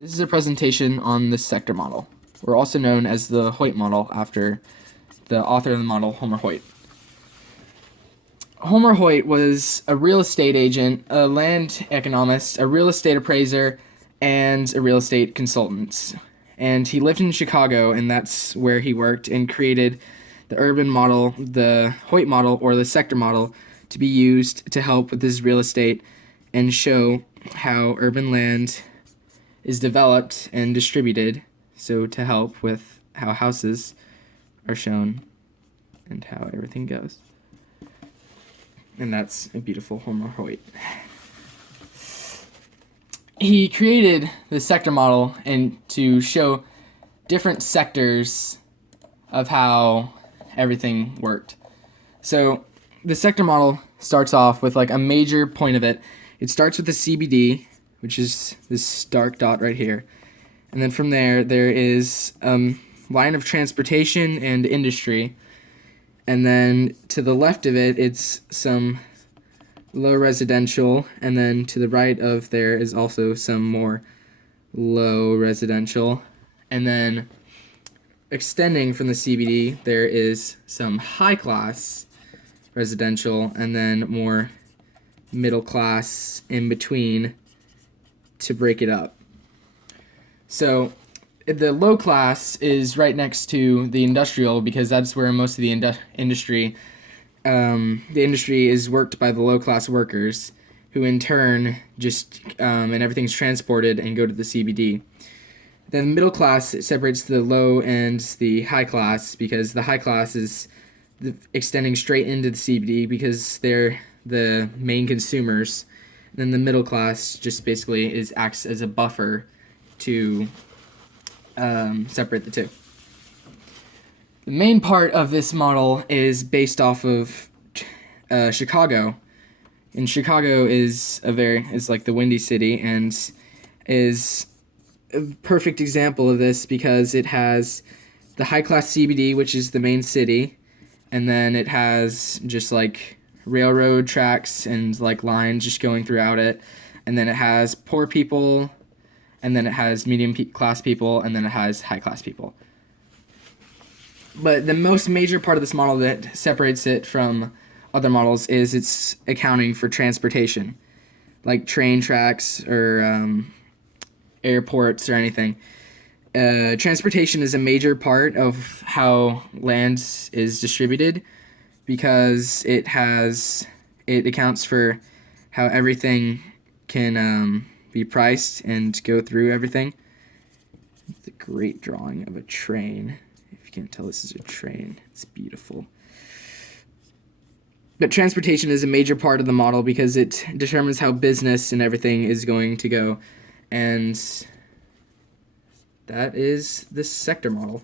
This is a presentation on the sector model, or also known as the Hoyt model after the author of the model, Homer Hoyt. Homer Hoyt was a real estate agent, a land economist, a real estate appraiser, and a real estate consultant. And he lived in Chicago, and that's where he worked and created the urban model, the Hoyt model, or the sector model, to be used to help with this real estate and show how urban land is developed and distributed, so to help with how houses are shown and how everything goes. And that's a beautiful Homer Hoyt. He created the sector model and to show different sectors of how everything worked. So the sector model starts off with like a major point of it. It starts with the CBD, which is this dark dot right here. And then from there is line of transportation and industry. And then to the left of it, it's some low residential. And then to the right of there is also some more low residential. And then extending from the CBD, there is some high class residential and then more middle class in between to break it up. So the low class is right next to the industrial because that's where most of the industry is worked by the low class workers, who in turn just and everything's transported and go to the CBD. Then the middle class separates the low and the high class because the high class is extending straight into the CBD because they're the main consumers. And then the middle class just basically acts as a buffer to separate the two. The main part of this model is based off of Chicago. And Chicago is like the Windy City and is a perfect example of this because it has the high class CBD, which is the main city, and then it has just like railroad tracks and like lines just going throughout it, and then it has poor people, and then it has medium class people, and then it has high class people. But the most major part of this model that separates it from other models is its accounting for transportation, like train tracks or airports or anything. Transportation is a major part of how land is distributed because it accounts for how everything can be priced and go through everything. It's a great drawing of a train. If you can't tell, this is a train. It's beautiful. But transportation is a major part of the model because it determines how business and everything is going to go. And that is the sector model.